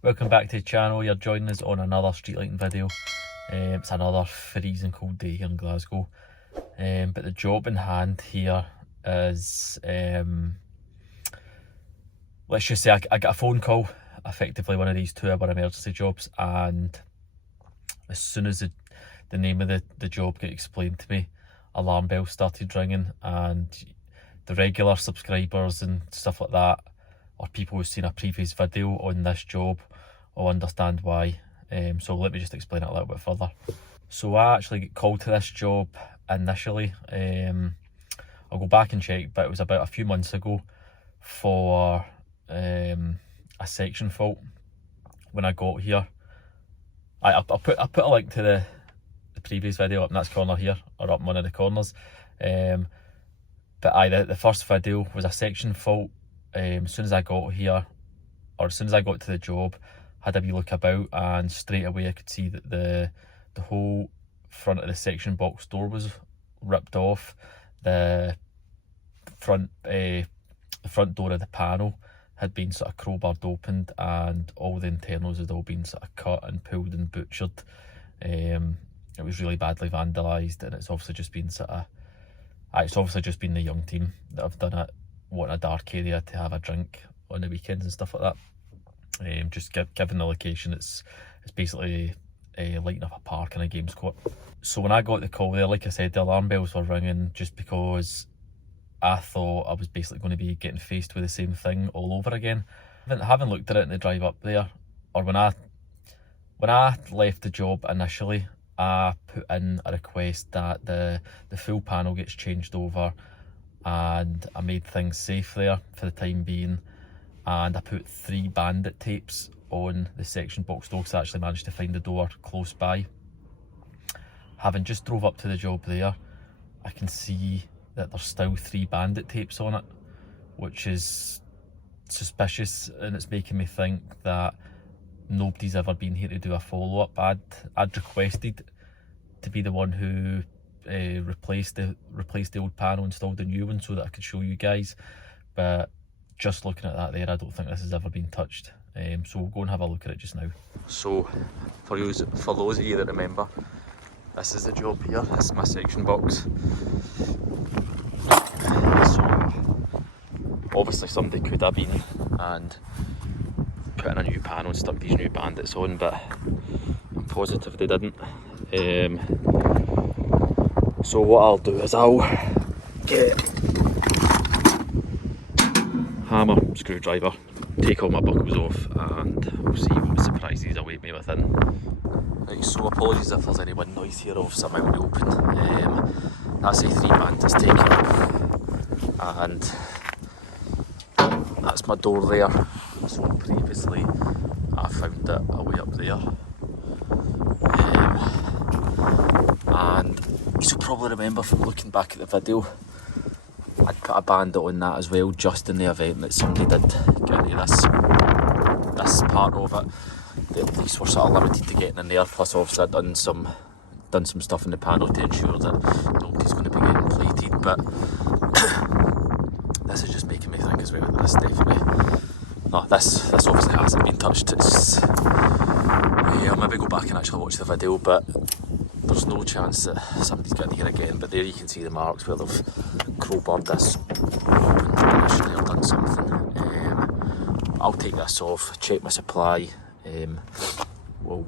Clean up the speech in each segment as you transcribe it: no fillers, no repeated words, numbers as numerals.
Welcome back to the channel. You're joining us on another street lighting video. It's another freezing cold day here in Glasgow. But the job in hand here is, let's just say I got a phone call, effectively one of these 2-hour emergency jobs, and as soon as the name of the job got explained to me, alarm bells started ringing, and the regular subscribers and stuff like that, or people who've seen a previous video on this job, will understand why. So let me just explain it a little bit further. So I actually get called to this job initially. I'll go back and check, but it was about a few months ago for a section fault. When I got here, I'll put a link to the previous video up in this corner here, or up in one of the corners. But the first video was a section fault. As soon as I got here, or as soon as I got to the job, had a wee look about, and straight away I could see that the whole front of the section box door was ripped off. The front door of the panel had been sort of crowbarred opened, and all the internals had all been sort of cut and pulled and butchered. It was really badly vandalised, and it's obviously just been the young team that have done it, wanting a dark area to have a drink on the weekends and stuff like that. Just given the location, it's basically lighting up a park and a games court. So when I got the call there, like I said, the alarm bells were ringing, just because I thought I was basically going to be getting faced with the same thing all over again. Having looked at it in the drive up there, or when I left the job initially, I put in a request that the full panel gets changed over, and I made things safe there for the time being, and I put 3 bandit tapes on the section box door, because I actually managed to find the door close by. Having just drove up to the job there, I can see that there's still 3 bandit tapes on it, which is suspicious, and it's making me think that nobody's ever been here to do a follow-up. I'd requested to be the one who replaced the old panel, installed a new one, so that I could show you guys. But just looking at that there, I don't think this has ever been touched. So we'll go and have a look at it just now. So for those of you that remember, this is the job here. This is my section box. So obviously somebody could have been and put in a new panel and stuck these new bandits on, but I'm positive they didn't. So what I'll do is I'll get hammer, screwdriver, take all my buckles off, and we'll see what surprises await me within. Right, so apologies if there's any wind noise here, obviously I'm out in the open. That's the 3 bandits taken off, and that's my door there. So previously I found it away up there. And you'll probably remember from looking back at the video, I'd put a bandit on that as well, just in the event that somebody did get into this part of it. The police were sort of limited to getting in there, plus obviously I'd done some stuff in the panel to ensure that nobody's going to be getting plated. But this is just making me think as well that this definitely... No, this obviously hasn't been touched. I'll maybe go back and actually watch the video, but there's no chance that somebody's getting here again. But there you can see the marks where they've crowbarred this open initially, or done something. I'll take this off, check my supply. We'll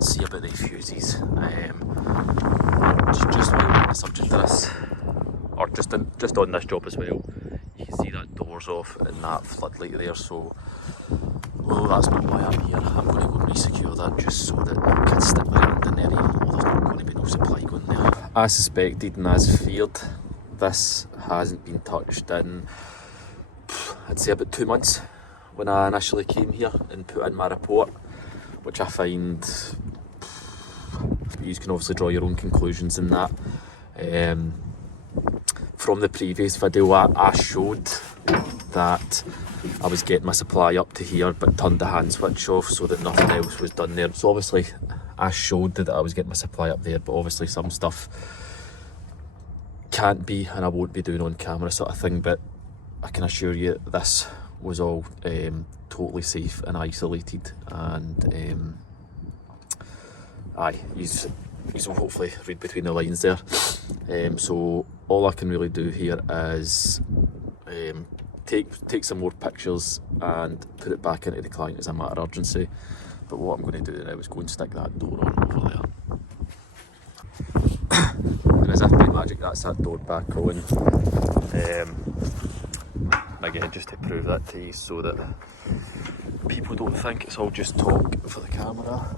see about the fuses. Just while we're on the subject of this, or just on this job as well, you can see that door's off and that floodlight there. So, well, that's not why I'm here. I'm going to go and re-secure that, just so that no kids stick their hand in there, or there's not going to be no supply going there. As suspected and as feared, this hasn't been touched in, I'd say, about 2 months. When I initially came here and put in my report, which I find, you can obviously draw your own conclusions in that. From the previous video, I showed that I was getting my supply up to here, but turned the hand switch off so that nothing else was done there. So obviously I showed that I was getting my supply up there, but obviously some stuff can't be and I won't be doing on camera, sort of thing. But I can assure you this was all totally safe and isolated, and you'll hopefully read between the lines there. So all I can really do here is take some more pictures and put it back into the client as a matter of urgency. But what I'm going to do now is go and stick that door on over there. And as if by magic, that's that door back on. Again, just to prove that to you so that people don't think it's all just talk for the camera.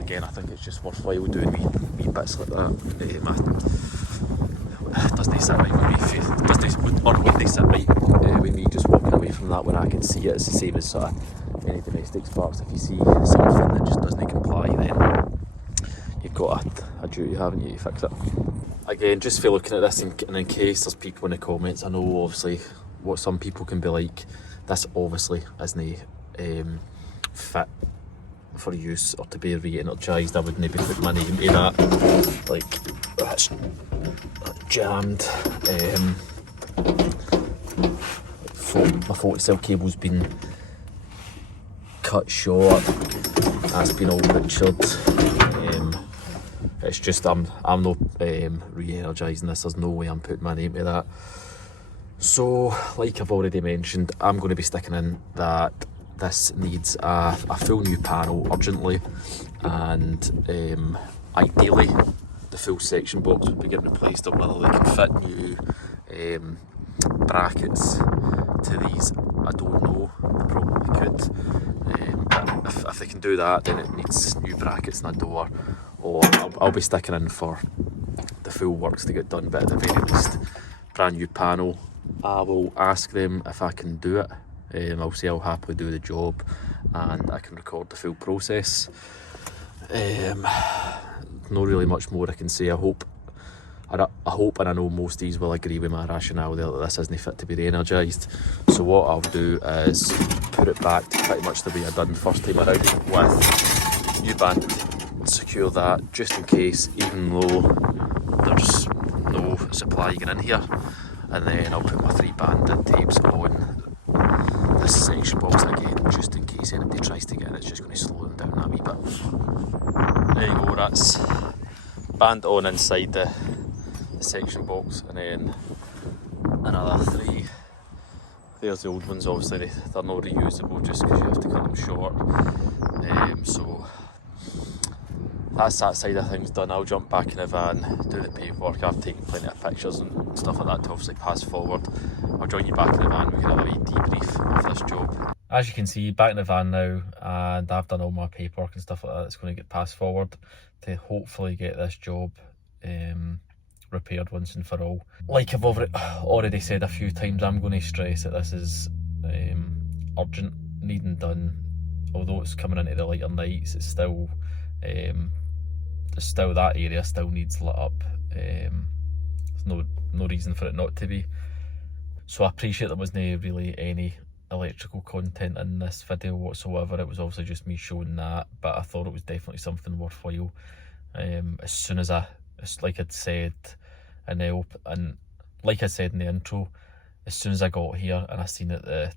Again, I think it's just worthwhile doing wee bits like that. Doesn't sit right with me, wouldn't they sit right with me just walking away from that when I can see it? It's the same as sort of any domestic sparks. If you see something that just doesn't comply, then you've got a duty, haven't you, to fix it. Again, just for looking at this, and in case there's people in the comments, I know obviously what some people can be like. This obviously isn't fit for use or to be re-energised. I wouldn't be putting money into that. Like, that's jammed. My 40 cell cable's been cut short. That's been all butchered. It's just I'm not re-energising this. There's no way I'm putting money into that. So, like I've already mentioned, I'm going to be sticking in that this needs a full new panel urgently, and ideally the full section box would be getting replaced, or whether they can fit new brackets to these, I don't know. They probably could, but if they can do that, then it needs new brackets and a door, or I'll be sticking in for the full works to get done, but at the very least brand new panel. I will ask them if I can do it. I'll say I'll happily do the job and I can record the full process. Not really much more I can say. I hope and I know most of these will agree with my rationale there that this isn't fit to be re-energised. So what I'll do is put it back to pretty much the way I done first time around, with new bandit to secure that, just in case, even though there's no supply getting in here. And then I'll put my 3 bandit tapes on this section box again, just in case anybody tries to get in. It's just going to slow them down that wee bit. There you go, that's bandit on inside the section box, and then another 3. There's the old ones. Obviously they're not reusable just because you have to cut them short. So that's that side of things done. I'll jump back in the van, do the paperwork. I've taken plenty of pictures and stuff like that to obviously pass forward. I'll join you back in the van, we can have a wee debrief of this job. As you can see, back in the van now, and I've done all my paperwork and stuff like that. It's going to get passed forward to hopefully get this job repaired once and for all. Like I've already said a few times, I'm going to stress that this is urgent, needing done. Although it's coming into the lighter nights, it's still that area still needs lit up. There's no reason for it not to be. So I appreciate there wasn't really any electrical content in this video whatsoever. It was obviously just me showing that, but I thought it was definitely something worthwhile. As soon as like I'd said in the intro, as soon as I got here and I seen it,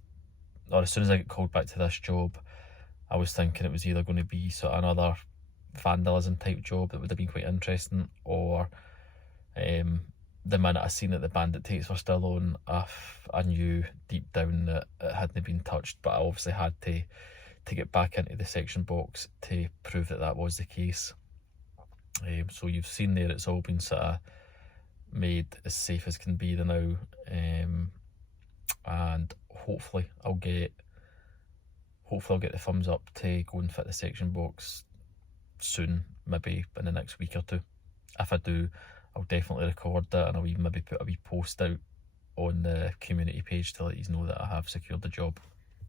as soon as I got called back to this job, I was thinking it was either going to be sort of another vandalism type job that would have been quite interesting, or the minute I seen that the bandit tapes were still on, I knew deep down that it hadn't been touched. But I obviously had to get back into the section box to prove that that was the case. So you've seen there, it's all been sort of made as safe as can be now, and hopefully I'll get the thumbs up to go and fit the section box soon, maybe in the next week or 2. If I do, I'll definitely record that, and I'll even maybe put a wee post out on the community page to let you know that I have secured the job.